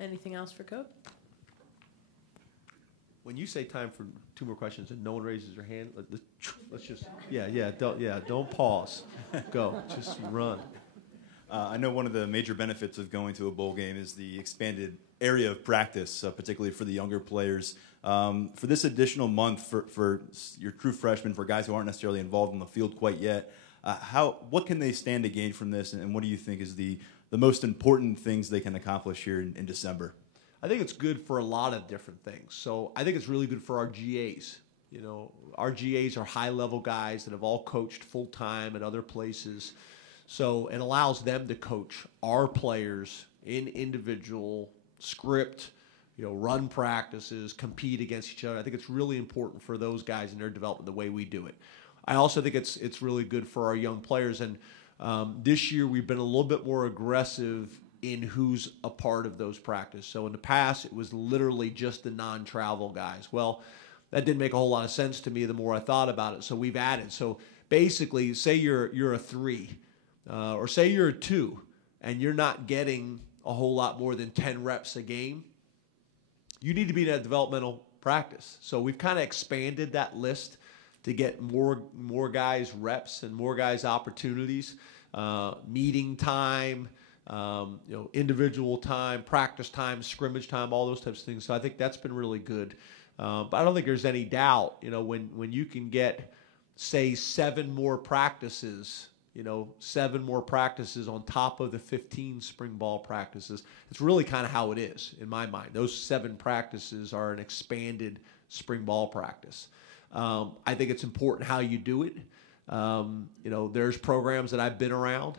Anything else for Coach? When you say time for 2 more questions and no one raises their hand, let's just, don't pause. Go, just run. I know one of the major benefits of going to a bowl game is the expanded area of practice, particularly for the younger players. For this additional month for your true freshmen, for guys who aren't necessarily involved in the field quite yet, what can they stand to gain from this, and what do you think is the most important things they can accomplish here in December? I think it's good for a lot of different things. So I think it's really good for our GAs. You know, our GAs are high-level guys that have all coached full-time at other places. So it allows them to coach our players in individual script, run practices, compete against each other. I think it's really important for those guys in their development the way we do it. I also think it's really good for our young players. And this year we've been a little bit more aggressive in who's a part of those practices. So in the past, it was literally just the non-travel guys. Well, that didn't make a whole lot of sense to me the more I thought about it. So we've added. So basically, say you're a 3, or say you're a 2, and you're not getting a whole lot more than 10 reps a game, you need to be in that developmental practice. So we've kind of expanded that list to get more guys reps and more guys opportunities, meeting time, individual time, practice time, scrimmage time, all those types of things. So I think that's been really good. But I don't think there's any doubt, when you can get, say, 7 more practices, 7 more practices on top of the 15 spring ball practices. It's really kind of how it is in my mind. Those 7 practices are an expanded spring ball practice. I think it's important how you do it. There's programs that I've been around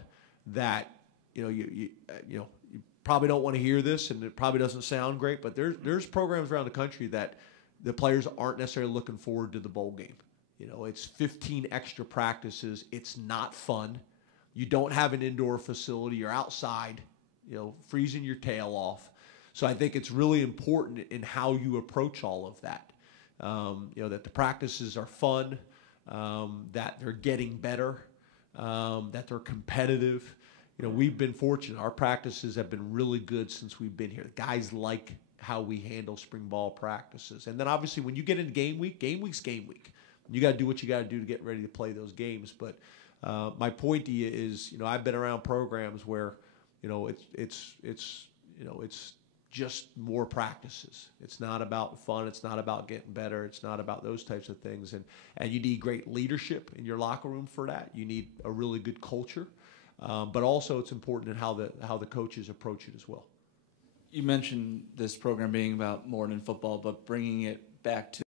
that, you probably don't want to hear this, and it probably doesn't sound great, but there's programs around the country that the players aren't necessarily looking forward to the bowl game. It's 15 extra practices. It's not fun. You don't have an indoor facility. You're outside, freezing your tail off. So I think it's really important in how you approach all of that. That the practices are fun, that they're getting better, that they're competitive. We've been fortunate. Our practices have been really good since we've been here. Guys like how we handle spring ball practices. And then obviously when you get into game week's game week. You got to do what you got to do to get ready to play those games. But my point to you is, I've been around programs where, it's just more practices. It's not about fun. It's not about getting better. It's not about those types of things. And you need great leadership in your locker room for that. You need a really good culture. But also it's important in how the coaches approach it as well. You mentioned this program being about more than football, but bringing it back to